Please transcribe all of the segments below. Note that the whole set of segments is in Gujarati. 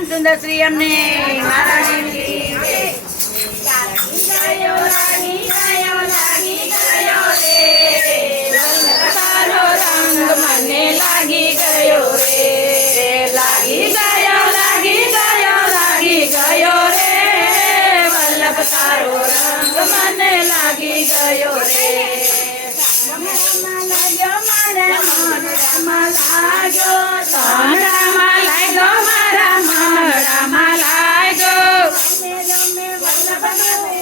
શ્યામ સુંદર શ્રી અમને તારો રંગ મને લાગી ગયો રે, લાગી ગયો રે, વલ્લભ તારો રંગ મને લાગી ગયો રે. રામા લાગ્યો મારા મન રામા લાગ્યો,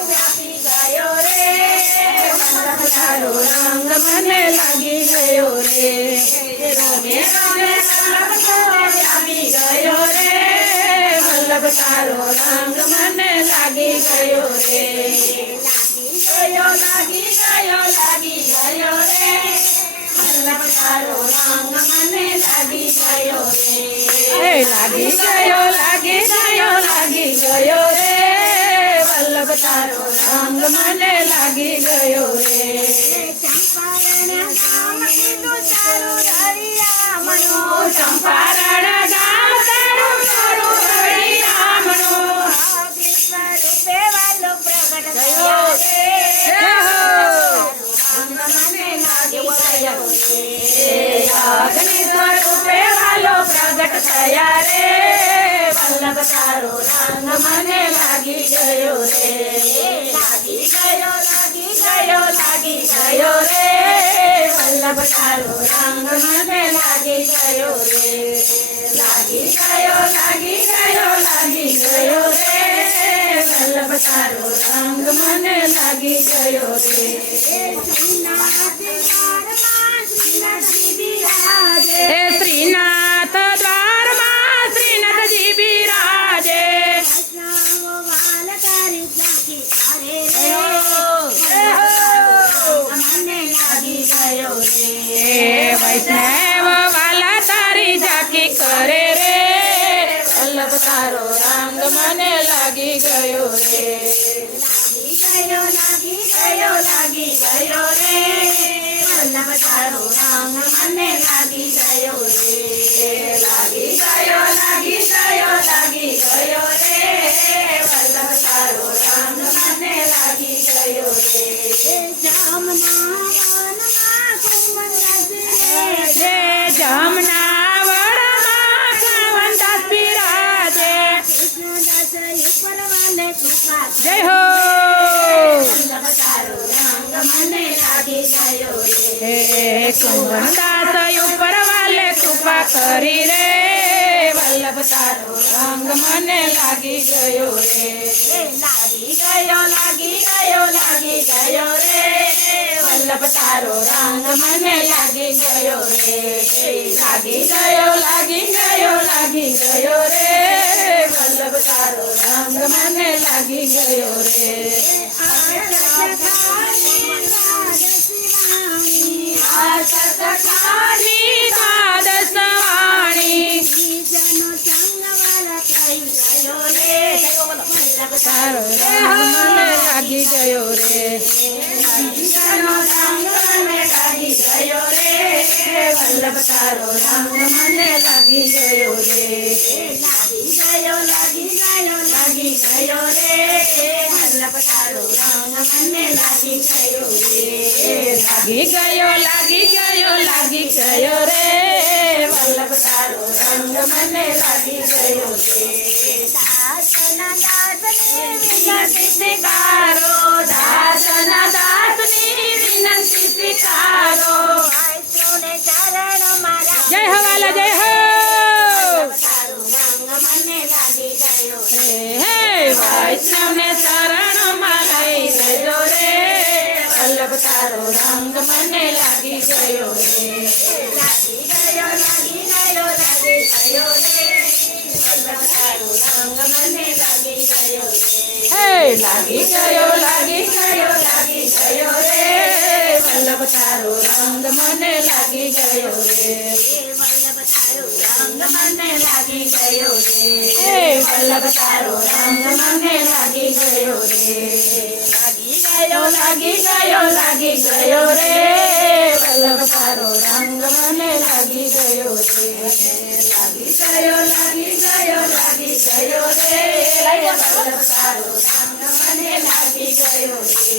વ્યાપી ગયો રે, વલ્લભ તારો રંગ મને લાગી ગયો રે. રમે રમે વલ્લભ તારો વ્યાપી ગયો રે, વલ્લભ તારો રંગ મને લાગી ગયો રે. લાગી ગયો રે, વલ્લભ તારો રંગ મને લાગી ગયો રે. લાગી ગયો રે, વલ્લભ તારો રંગ મને લાગી ગયો રે. ચંપારણ ગામ તારું તારું હરિયામણું, સ્વરૂપે વાલો પ્રગટ થયો રે, મને લાગી ગયો રે. અગ્નિ સ્વરૂપે વાલો પ્રગટ થયા રે, વલ્લભ તારો રંગ મને લાગી ગયો રે. લાગી ગયો રે, વલ્લભ તારો રંગ મને લાગી ગયો રે. લાગી ગયો રે, વલ્લભ તારો રંગ મને લાગી ગયો રે. શ્રીનાથ દ્વારમાં શ્રીનાથજી બિરાજે, મને લાગી ગયો રે. વૈષ્ણવ વાલા તારી ઝાંખી કરે રે, વલ્લભ તારો રંગ મને લાગી ગયો રે. લાગી ગયો રે, વલ્લભ તારો રંગ મને લાગી ગયો રે. લાગી ગયો રે, વલ્લભ તારો રંગ મને લાગી ગયો રે. જમનાવરમાં સાવનદાસ બિરાજે, જય હો, વલ્લભ તારો રંગ મને લાગી ગયો રે. કુંવરદાસ ઉપર વાલે કૃપા કરી રે, વલ્લભ તારો રંગ મને લાગી ગયો રે. લાગી ગયો રે, વલ્લભ તારો રંગ મને લાગી ગયો રે. લાગી ગયો રે, વલ્લભ તારો રંગ મને લાગી ગયો રે. સતકાની દ્વાદશ વાણી, તારો રંગ મને લાગી ગયો રે. વલ્લભ તારો રંગ મને લાગી ગયો રે. લાગી ગયો રે, વલ્લભ તારો રંગ મને લાગી ગયો રે. લાગી ગયો રે, વલ્લભ તારો રંગ મને લાગી ગયો રે. દાસના દાસની વિનંતી સ્વીકારો, દાસના દાસની વિનંતી સ્વીકારો. જય હો વાલા, જય હો, તારો રંગ મને લાગી ગયો રે. વૈષ્ણવને શરણમાં લઈ લેજો રે, વલ્લભ તારો રંગ મને લાગી ગયો રે. લાગી ગયો રે, વલ્લભ તારો રંગ મને લાગી ગયો રે. લાગી ગયો રે, વલ્લભ તારો રંગ મને લાગી ગયો રે. વલ્લભ તારો રંગ મને લાગી ગયો રે. વલ્લભ તારો રંગ મને લાગી ગયો રે. લાગી ગયો રે, વલ્લભ તારો રંગ મને લાગી ગયો રે. લાગી ગયો તારો રંગ મને લાગી ગયો રે